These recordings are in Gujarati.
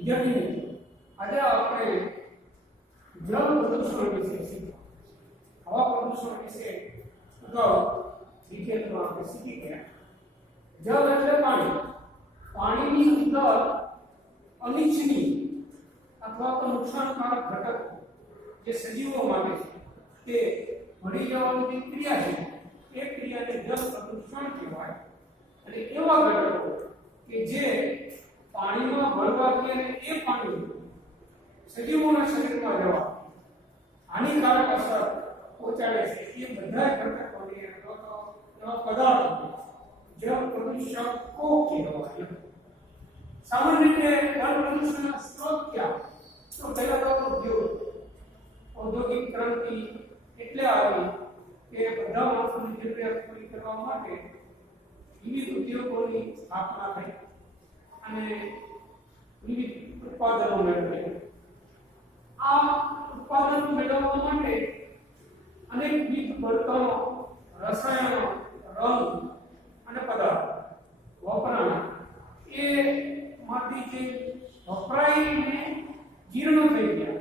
વિદ્યાર્થી આજે આપણે જળ પ્રદૂષણ વિશે શીખ્યા. હવા પ્રદૂષણ વિશે અગાઉ ડિટેલમાં આપણે શીખી ગયા. જળ એટલે પાણી. પાણીની અંદર અનિચ્છનીય અથવા તો નુકસાનકારક ઘટકો જે સજીવો માટે છે તે ભળી જવાની જે ક્રિયા છે એ ક્રિયાને જળ પ્રદૂષણ કહેવાય. અને એવા ઘટકો કે જે પાણીમાં ભળવાથી અને એ પાણી સજીવોના શરીરમાં જવા હાનિકારક અસર પહોંચાડે છે એ બધા ઘટકોને એવા પદાર્થો જળ પ્રદૂષકો કહેવાય. સામાન્ય રીતે જળ પ્રદૂષણના સ્ત્રોત ક્યાં? તો પહેલા તો ઔદ્યોગિક ક્રાંતિ એટલે આવી કે બધા માણસોની જરૂરિયાત પૂરી કરવા માટે વિવિધ ઉદ્યોગોની સ્થાપના થઈ અને વિવિધ ઉત્પાદનો મેળવ્યા. આ ઉત્પાદનો મેળવવા માટે અનેકવિધ બળતણો, રસાયણો, રંગ અને પદાર્થો વપરાયા. એ માંથી જે વપરાઈને જીર્ણ થઈ ગયા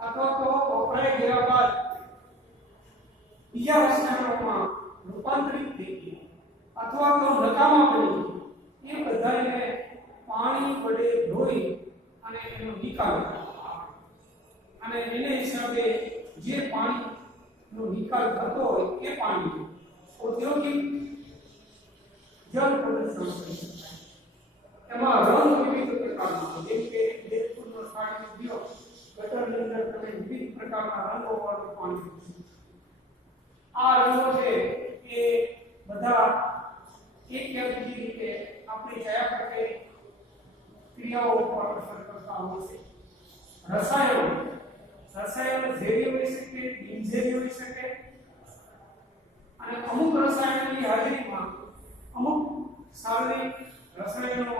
અથવા તો વપરાઈ ગયા બાદ બીજા રસાયણોમાં રૂપાંતરિત થઈ ગયા અથવા તો નકામા બની ગયા, એ બધાને પાણી વડે ધોઈ અને એનો નિકાલ કરવામાં આવે. અને એને હિસાબે જે પાણીનો નિકાલ થતો હોય એ પાણી ઔદ્યોગિક જળ પ્રદૂષણ થઈ શકાય. એમાં રંગ વિવિધ પ્રકારના, જેમ કે જેતપુરનો સાડી ઉદ્યોગ, ગટરની અંદર તમે વિવિધ પ્રકારના રંગો વાળું પાણી પીશો. આ રંગો છે એ બધા એક કે બીજી રીતે આપણી ચયાપચય ક્રિયાઓ ઉપર અસર કરતા હોય છે. રસાયણ ઝેરી હોઈ શકે, બિનઝેરી હોઈ શકે, અને અમુક રસાયણની હાજરીમાં અમુક શારીરિક રસાયણો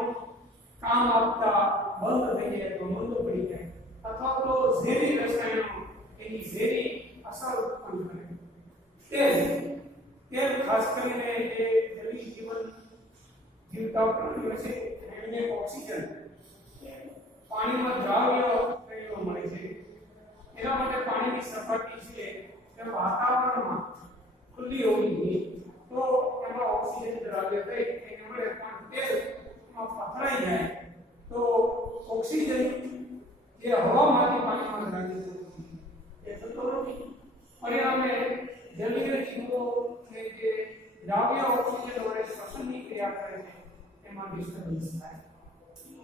કામ આપતા બંધ થઈ જાય તો મંદ પડી જાય અથવા તો ઝેરી રસાયણો એની ઝેરી અસર ઉત્પન્ન કરે. તેલ ખાસ કરીને જે જલીય જીવન જીવતા પ્રાણીઓ છે એને ઓક્સિજન પાણીમાં દ્રાવ્ય તરીકે મળે છે. એના માટે પાણીની સપાટી છે તે વાતાવરણમાં ખુલ્લી હોવી જોઈએ તો એમાં ઓક્સિજન દ્રાવ્ય થઈ એને મળે. પણ તેલમાં પથરાઈ જાય તો ઓક્સિજન જે હવામાંથી પાણીમાં દ્રાવ્ય એ થતો નથી. પરિણામે જલીય જીવો કે જે દ્રાવ્ય ઓક્સિજન વડે શ્વસનની ક્રિયા કરે છે એમાં ડિસ્ટર્બન્સ થાય.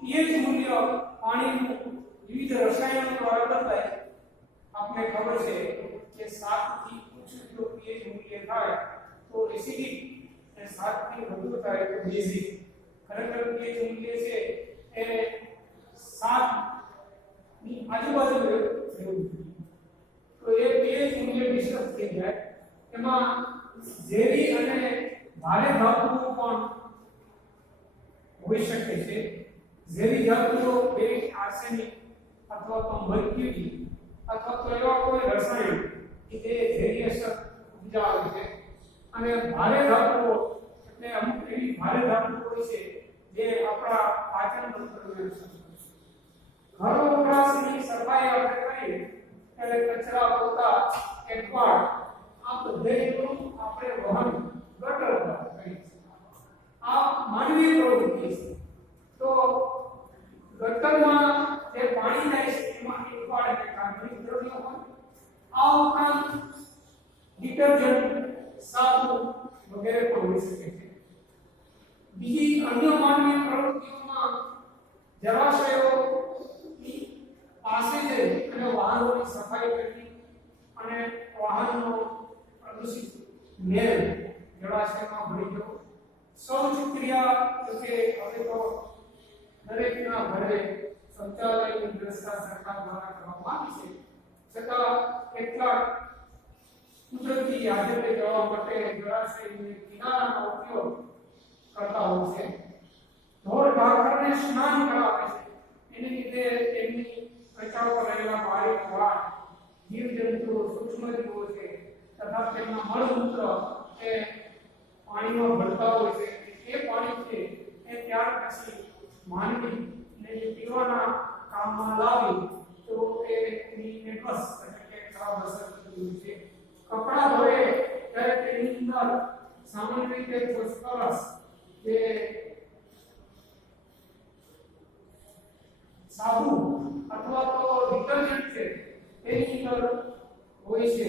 pH મૂલ્ય પાણીનું વિવિધ રસાયણો દ્વારા બદલાય. આપને ખબર છે કે 7 થી ઓછું જો pH મૂલ્ય થાય તો એસિડિક અને 7 થી વધુ થાય તો બેઝિક. ખરેખર pH મૂલ્ય છે એ 7 ની આજુબાજુ રહેવું જોઈએ. તો એ pH મૂલ્ય ડિસ્ટર્બ થઈ જાય. એમાં ઝેરી અને ભારે ધાતુઓ પણ હોઈ શકે છે. ઝેરી ધાતુઓ બેરિક આર્સેનિક અથવા તો મર્ક્યુરી અથવા તો એવા કોઈ રસાયણ કે જે ઝેરી અસર ઉપજાવે છે. અને ભારે ધાતુઓ એટલે અમુક એવી ભારે ધાતુઓ હોય છે જે આપણા પાચન તંત્રને અસર કરે છે. ઘર વપરાશની સફાઈ આપણે કરીએ ત્યારે કચરા, પોતા, એકવાડ આ બધેનું આપણે વહન ગટર દ્વારા કરીએ છીએ. આ માનવીય પ્રવૃત્તિ છે. તો ગટરમાં જે પાણી જાય છે એમાં એકવાડ અને કાર્બનિક દ્રવ્યો હોય. આ ઉપરાંત ડિટર્જન્ટ, સાબુ વગેરે પણ હોઈ શકે છે. બીજી અન્ય માનવીય પ્રવૃત્તિઓમાં જળાશયો પાસે જઈ અને વાહનોની સફાઈ કરવી અને વાહનનો પ્રદૂષિત મેલ જળાશયમાં ભળી જવો. શૌચ ક્રિયા કે હવે તો દરેકના ઘરે શૌચાલયની વ્યવસ્થા સરકાર દ્વારા કરવામાં આવી છે. છતાં કેટલાક કુદરતી હાજરે જવા માટે જળાશયની કિનારાનો ઉપયોગ કરતા હોય છે. ઢોર ઢાંખરને સ્નાન કરાવે છે. એની લીધે તેમની ત્વચા પર રહેલા બારીક વાળ, જીવજંતુઓ, સૂક્ષ્મજીવો છે તથા તેમના મળમૂત્ર એ પાણીમાં ભળતા હોય છે. એ પાણી છે એ ત્યાર પછી માનવી ને જે પીવાના કામમાં લાવી તો એની બસ એટલે કે ખરાબ અસર થતી હોય છે. કપડા ધોએ ત્યારે તેની અંદર સામાન્ય રીતે ફોસ્ફરસ કે સાબુ અથવા તો ડિટર્જન્ટ છે તેની અંદર હોય છે,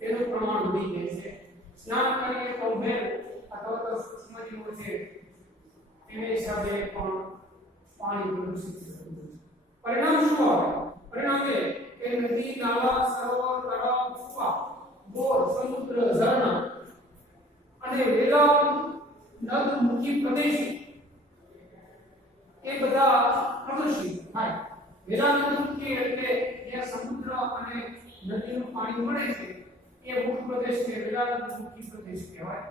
તેનું પ્રમાણ વધી જાય છે. સ્નાન કરીએ તો મેલ અથવા તો સૂક્ષ્મજીવો છે એને હિસાબે પણ પાણી પ્રદૂષિત થતું હોય છે. પરિણામ શું આવે? પરિણામ એ કે નદી, નાળા, સરોવર, તળાવ, કુવા, બોર, સમુદ્ર, ઝરણા અને વેલા નદમુખી પ્રદેશ એ બધા પ્રદૂષિત થાય. વેલા નદમુખી એટલે જ્યાં સમુદ્ર અને નદીનું પાણી મળે છે એ મુખ પ્રદેશને વેલા નદમુખી પ્રદેશ કહેવાય.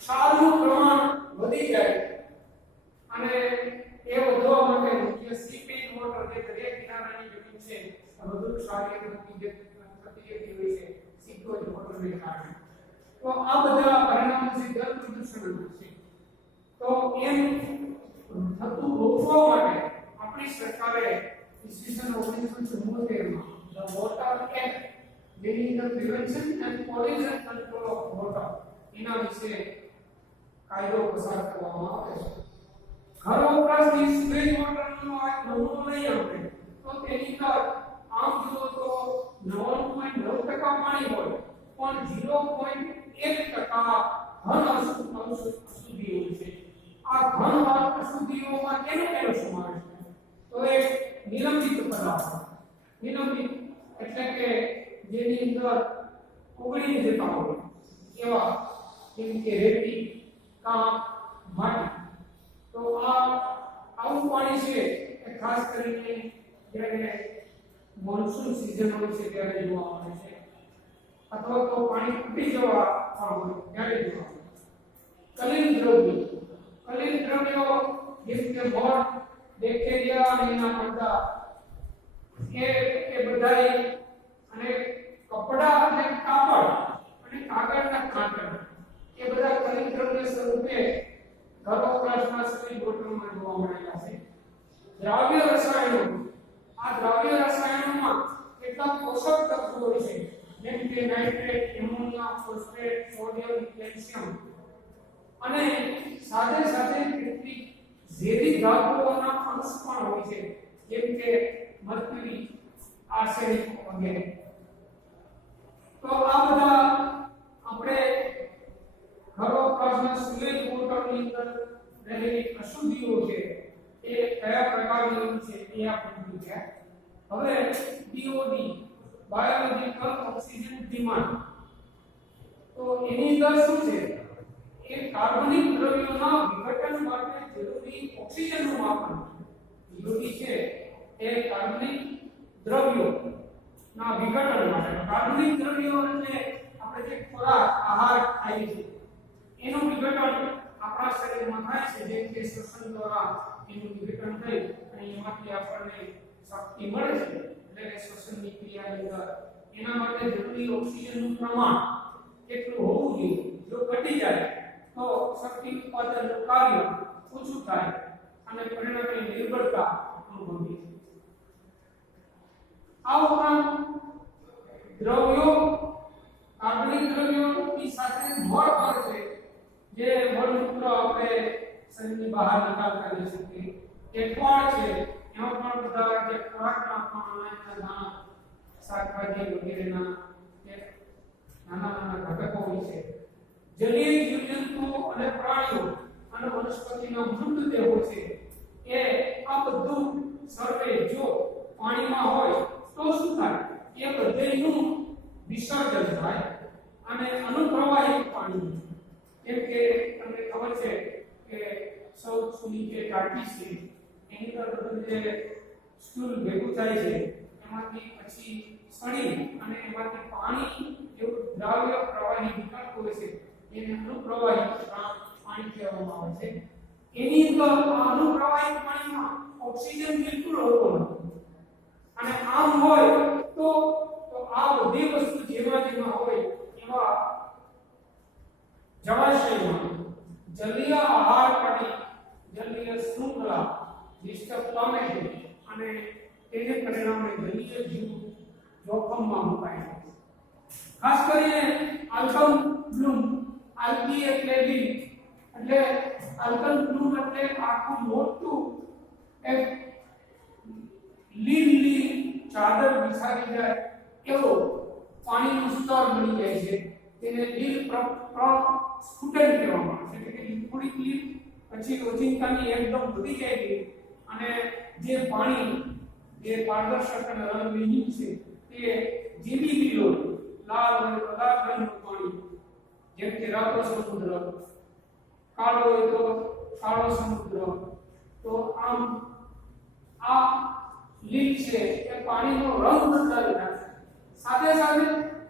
ક્ષારનું પ્રમાણ વધી જાય અને એ વધવા માટે મુખ્ય સીપેજ વોટર જે દરિયા કિનારાની જમીન છે વધુ ક્ષારીય પ્રતિક્રિયા હોય છે સીપેજ વોટરને કારણે. તો આ બધા પરિણામો છે જળ પ્રદૂષણના છે. તો એમ થતું રોકવા માટે આપણી સરકારે ઈસવીસન 1974 માં ધ વોટર એક્ટ જેની અંદર prevention and pollution control of water એના વિશે કાયદો પસાર કરવામાં આવે છે. ઘર વપરાશની સ્ટેજ વોટરનો આ નમૂનો લઈએ આપણે તો તેની અંદર આમ જુઓ તો 99.9% પાણી હોય પણ 0.1% ઘન અશુદ્ધિઓ છે. આ ઘન અશુદ્ધિઓમાં કેનો સમાવેશ થાય? તો એક નિલંબિત પદાર્થ. નિલંબિત એટલે કે જેની અંદર ઓગળી જતા હોય એવા જેમ કે રેતી, કાંપ, માટી. તો આવું પાણી છે એ ખાસ કરીને જ્યારે મોન્સૂન સિઝન હોય છે ત્યારે જોવા મળે છે અથવા તો પાણી તૂટી જવા હોય ત્યારે જોવા મળે. કલિલ દ્રવ્યો જેમ કે મળ, બેક્ટેરિયા અને એના પડદા એ બધાય અને કપડા અને કાપડ અને કાગળના કાંકરા એ બધા કલિલ દ્રવ્ય સ્વરૂપે ઘર વપરાશના સ્ટેજ વોટરમાં જોવા મળેલા છે. દ્રાવ્ય રસાયણો. આ દ્રાવ્ય રસાયણોમાં કેટલાક પોષક તત્વો હોય છે જેમ કે nitrate, ammonia, phosphate, sodium, calcium અને સાથે સાથે કેટલીક ઝેરી ધાતુઓના અંશ પણ હોય છે જેમ કે મર્ક્યુરી, આર્સેનિક વગેરે. તો આ બધા આપણે ઘર વપરાશના સ્ટેજ વોટરની અંદર રહેલી અશુદ્ધિઓ છે એ કયા પ્રકારની છે એ આપણે જોયા. હવે BOD બાયોલોજિકલ ઓક્સિજન ડિમાન્ડ. તો એની અંદર શું છે? એ કાર્બનિક દ્રવ્યોના વિઘટન માટે જરૂરી ઓક્સિજનનું માપન. BOD છે એ કાર્બનિક દ્રવ્યોના વિઘટન માટે. કાર્બનિક દ્રવ્યો એટલે આપણે જે ખોરાક આહાર ખાઈએ છીએ એનું વિઘટન આપણા શરીરમાં થાય છે જેમ કે શ્વસન દ્વારા એનું વિઘટન થઈ અને એમાંથી આપણને શક્તિ મળે છે એટલે કે શ્વસનની ક્રિયાની અંદર એના માટે જરૂરી ઓક્સિજનનું પ્રમાણ કેટલું હોવું જોઈએ. જો ઘટી જાય તો શક્તિ ઉત્પાદનનું કાર્ય ઓછું થાય અને પરિણામે નિર્બળતા અનુભવીએ છીએ. આ ઉપરાંત દ્રવ્યો કાર્બનિક દ્રવ્યોની સાથે મળ પણ છે જે મળમૂત્ર આપણે શરીરની બહાર નિકાલ કરી શકીએ. એકવાળ છે એમાં પણ બધા જે ખોરાકના દાણા, શાકભાજી વગેરેના જે નાના ઘટકો હોય છે. જલીય જીવજંતુઓ અને પ્રાણીઓ અને વનસ્પતિના મૃતદેહો છે એ આ બધું સર્વે જો પાણીમાં હોય તો શું થાય? એ બધેનું વિસર્જન થાય અને અનુપ્રવાહી પાણી જેમ કે તમને ખબર છે કે સૌની જે ટાંકી છે એની અંદર બધું જે સ્ટૂલ ભેગું થાય છે એમાંથી પછી સળી અને એમાંથી પાણી જેવું દ્રાવ્ય પ્રવાહી નીકળતું હોય છે એને અનુપ્રવાહી પાણી કહેવામાં આવે છે. એની અંદર અનુપ્રવાહી પાણીમાં ઓક્સિજન બિલકુલ હોતો નથી અને આમ હોય તો આ બધી વસ્તુ જેમાં હોય એવા જળાશયમાં જલીય આહાર પાણી, જલીય શૃંખલા ડિસ્ટર્બ પામે છે અને તેને પરિણામે જલીય જીવ જોખમમાં મુકાય છે. ખાસ કરીને આલ્કન બ્લૂમ, આલ્ગી એટલે લીલ, એટલે આલ્કન બ્લૂમ એટલે આખું મોટું એક લીલી ચાદર બિછાવી જાય એવો પાણીનું સ્તર બની જાય છે. તેને લીલ સ્ફુટન કહેવામાં આવે છે. એટલે કે થોડીક લીલ પછી ઓચિંતાની એકદમ વધી જાય છે અને જે પાણી જે પારદર્શક અને રંગવિહીન છે તે જીવી લીલો લાલ અને પ્રદાર્થ રંગનું પાણી, જેમ કે રાતો સમુદ્ર, કાળો હોય તો કાળો સમુદ્ર. તો આમ આ લીલ છે એ પાણીનો રંગ બદલાવી નાખે, સાથે સાથે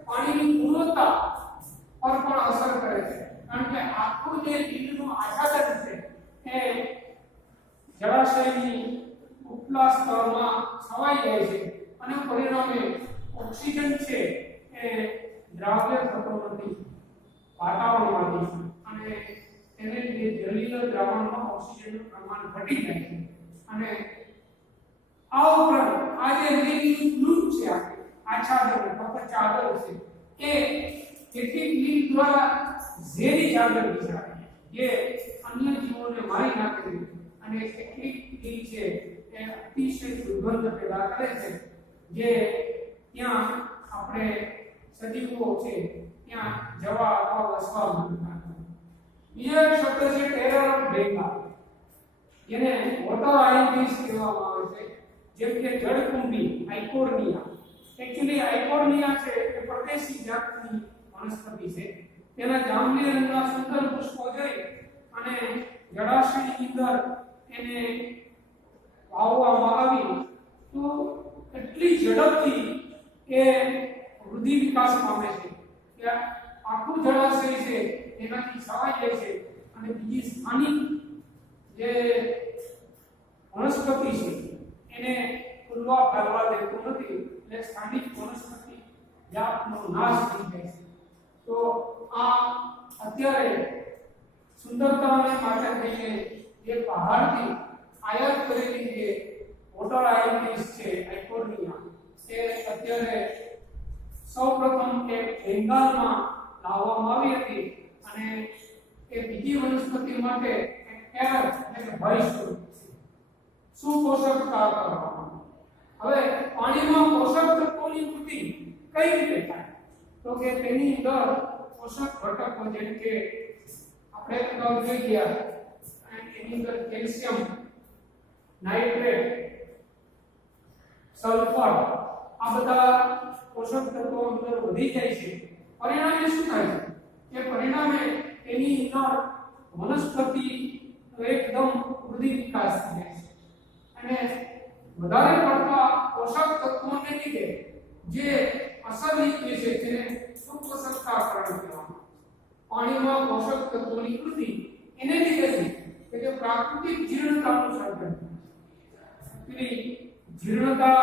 પાણીની ગુણવત્તા પર પણ અસર કરે છે. કારણ કે આખું જે લીલનું આચ્છાદન છે એ જળાશયની ઉપલા સ્તરમાં છવાઈ જાય છે અને પરિણામે ઓક્સિજન છે એ દ્રાવ્ય થતો નથી વાતાવરણમાંથી, અને તેને લીધે જલીય દ્રાવણમાં ઓક્સિજનનું પ્રમાણ ઘટી જાય છે. અને આ ઉપરાંત આ જે લીલની ગ્લુપ છે, આચ્છાદન ફક્ત ચાદર છે, એ કેટલીક લીલ દ્વારા ઝેરી ચાદર બિછાવે જે અન્ય જીવોને મારી નાખે છે, અને કેટલીક લીલ છે એ અતિશય દુર્ગંધ પેદા કરે છે જે ત્યાં આપણે સજીવો છે ત્યાં જવા અથવા વસવા માંગતા નથી. બીજો એક શબ્દ છે ટેરર ઓફ બેંગાલ, જેને વોટર આઇલન્ડ્સ કહેવામાં આવે છે, જેમ કે જળકુંભી આઇકોર્નિયા. એકચ્યુઅલી આઇકોર્નિયા છે એ પરદેશી જાતની વનસ્પતિ છે. તેના જાંબલી રંગના સુંદર પુષ્પો જોઈ અને જળાશયની અંદર એને વાવવામાં આવી તો એટલી ઝડપથી એ વૃદ્ધિ વિકાસ પામે છે કે આખું જળાશય છે એનાથી છવાઈ જાય છે અને બીજી સ્થાનિક જે વનસ્પતિ છે એને ખુલ્લા ફેરવા દેતું નથી, એટલે સ્થાનિક વનસ્પતિ જાતનો નાશ થઈ જાય છે. તો આ અત્યારે સુંદરતાને માટે થઈને જે પહાડથી આયાત કરેલી જે વોટર આઇલન્ડ્સ છે આઇકોર્નિયા, તે અત્યારે સૌપ્રથમ એ બેંગાલમાં લાવવામાં આવી હતી અને એ બીજી વનસ્પતિ માટે એક કેરર એટલે કે ભય સ્વરૂપ સુપોષકતા કરવામાં. હવે પાણીમાં પોષક તત્વોની વૃદ્ધિ કઈ રીતે થાય? તો કે તેની અંદર પોષક ઘટકો જેમ કે આપણે અગાઉ જોઈ ગયા એની અંદર કેલ્શિયમ, નાઇટ્રેટ, સલ્ફર, આ બધા પોષક તત્વો અંદર વધી જાય છે. પરિણામે શું થાય છે કે પરિણામે એની અંદર વનસ્પતિ એકદમ વૃદ્ધિ વિકાસ થાય છે અને વધારે પડતા પોષક તત્વોને લીધે જે અસર નીકળે છે તેને સુપોષકતાકરણ કહેવામાં. પાણીમાં પોષક તત્વોની વૃદ્ધિ એને લીધે છે કે પ્રાકૃતિક જીર્ણતાનું સર્જન. જીર્ણતા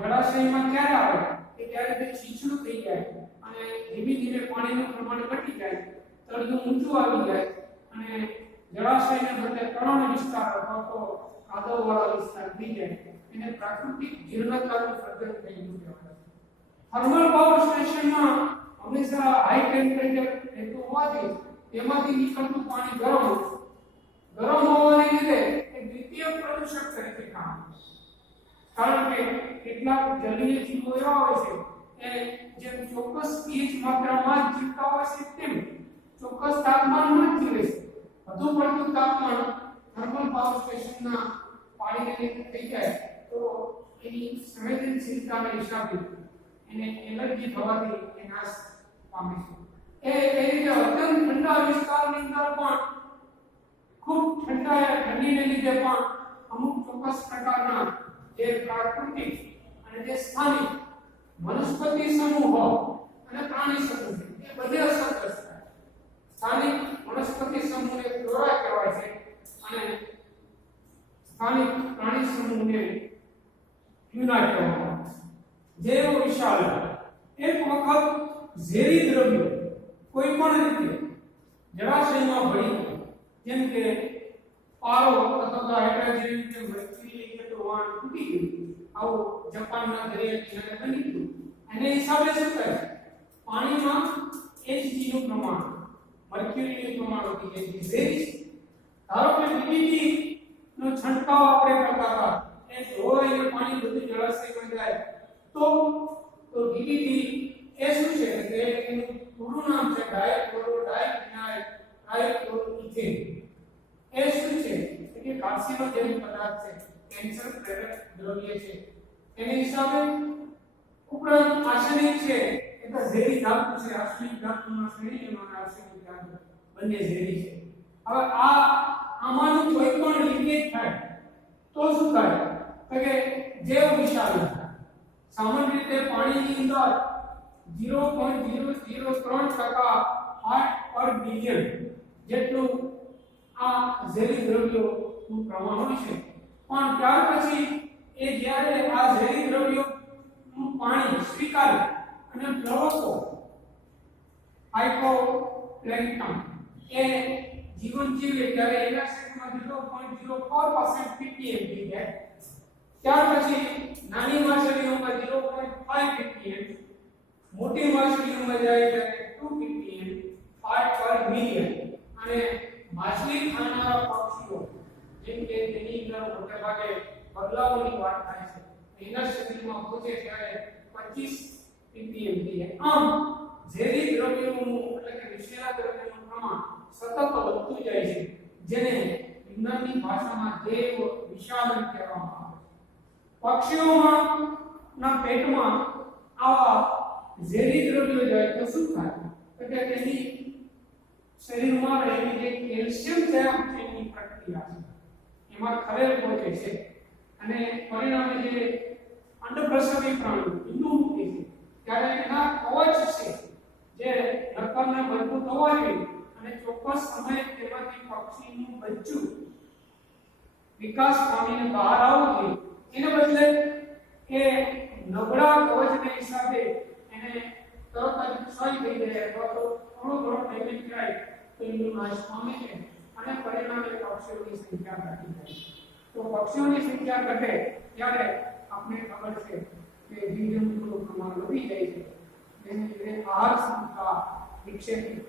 જળાશયમાં ક્યારે આવે કે જ્યારે તે છીછરું થઈ જાય અને ધીમે ધીમે પાણીનું પ્રમાણ ઘટી જાય, તળિયું ઊંચું આવી જાય અને જળાશયને બદલે તરણ વિસ્તાર અથવા તો કાદવવાળા વિસ્તાર થઈ જાય, એને પ્રાકૃતિક જીર્ણતાનું સર્જન થયું કહેવાય. થર્મલ પાવર સ્ટેશનમાં હંમેશા હાઈ ટેમ્પરેચર રહેતું હોવાથી તેમાંથી નીકળતું પાણી ગરમ હોવાને લીધે એક દ્વિતીય પ્રદૂષક તરીકે કામ કરે. કારણ કે કેટલાક જલીય જીવો એવા હોય છે એ જેમ ચોક્કસ pH માત્રામાં જ જીવતા હોય છે તેમ ચોક્કસ તાપમાનમાં જ જીવે છે. વધુ પડતું તાપમાન થર્મલ પાવર સ્ટેશનના પાણીને લીધે થઈ જાય તો એની સંવેદનશીલતાને હિસાબે એને એલર્જી થવાથી એ નાશ પામે છે. એ રીતે અત્યંત ઠંડા વિસ્તારની અંદર પણ ખૂબ ઠંડીને લીધે પણ અમુક ચોક્કસ પ્રકારના જે પ્રાકૃતિક અને જે સ્થાનિક વનસ્પતિ સમૂહો અને પ્રાણી સમૂહ એ બધે અસરગ્રસ્ત થાય. સ્થાનિક વનસ્પતિ સમૂહને ફ્લોરા કહેવાય છે અને સ્થાનિક પ્રાણી સમૂહને ફ્યુના કહેવામાં આવે છે. જૈવ વિશાલ એક વખત ઝેરી દ્રવ્યો કોઈ પણ રીતે જળાશયમાં ભળી, જેમ કે પારો અથવા હાઇડ્રોજન કે મર્ક્યુરી કે તૂટી ગયું, આવું જાપાનના દરિયા કિનારે બની ગયું. એને હિસાબે શું થાય, પાણીમાં Hg નું પ્રમાણ, મર્ક્યુરીનું પ્રમાણ વધી જાય છે, ઝેરી છે. ધારો કે DDT નો છંટકાવ આપણે કરતા હતા, એ ધોવાઈને પાણી બધું જળાશયમાં જાય તો DDT એ શું છે કે એનું પૂરું નામ છે ડાયક્લોરોઇથેન. એ શું છે કે કાર્સિનોજેનિક પદાર્થ છે, કેન્સર પ્રેરક દ્રવ્ય છે. એની હિસાબે ઉપરાંત આર્સેનિક છે એ તો ઝેરી ધાતુ છે, આર્સેનિક ધાતુના શ્રેણીમાં આર્સેનિક ધાતુ બંને ઝેરી છે. હવે આમાંનું કોઈ પણ લીકેજ થાય તો શું થાય તો કે જૈવ વિષાણુ થાય. સામાન્ય રીતે પાણીની અંદર 0.003% પાર્ટ પર બિલિયન જેટલું આ ઝેરી દ્રવ્યોનું પ્રમાણ હોય છે. પણ ત્યાર પછી એ જ્યારે આ ઝેરી દ્રવ્યોનું પાણી સ્વીકારે અને પ્રવકો ફાઇટોપ્લેન્કટન એ જીવન જીવે ત્યારે એના શરીરમાં 0.04% ppm થઈ જાય. ત્યાર પછી નાની માછલીઓમાં 0.5 ppm, મોટી માછલીઓમાં જાય ત્યારે 2 ppm પાર્ટ પર મિલિયન. અને માછલી ખાનારા પક્ષીઓ જેમ કે તેની અંદર મોટે ભાગે બગલાઓની વાત થાય છે, એના શરીરમાં પહોંચે ત્યારે 25 ppm થઈ જાય. આમ ઝેરી દ્રવ્યોનું એટલે કે વિષેલા દ્રવ્યોનું પ્રમાણ સતત વધતું જાય છે, જેને વિજ્ઞાનની ભાષામાં જૈવ વિષાણુ કહેવામાં આવે છે. પક્ષીઓમાં ના પેટમાં આવા ઝેરી દ્રવ્યો જાય તો શું થાય તો કે તેની શરીરમાં રહેલી જે કેલ્શિયમ ચયાપચયની પ્રક્રિયા છે એમાં ખલેલ પહોંચે છે અને પરિણામે જે અંડપ્રસવી પ્રાણી ઈંડું મૂકે છે ત્યારે એના કવચ છે જે નકરને મજબૂત હોવા જોઈએ અને ચોક્કસ સમયે તેમાંથી પક્ષીનું બચ્ચું વિકાસ પામીને બહાર આવવું જોઈએ, એને બદલે એ નબળા કવચને હિસાબે એને તરત જ ક્ષય થઈ જાય અથવા તો થોડો ઘણો ડેમેજ થાય તો એનું નાશ પામે છે અને પરિણામે પક્ષીઓની સંખ્યા ઘટી જાય. તો પક્ષીઓની સંખ્યા ઘટે ત્યારે આપણે ખબર છે કે જીવજંતુઓનું પ્રમાણ વધી જાય છે, જેને લીધે આહાર શૃંખલા વિક્ષેપિત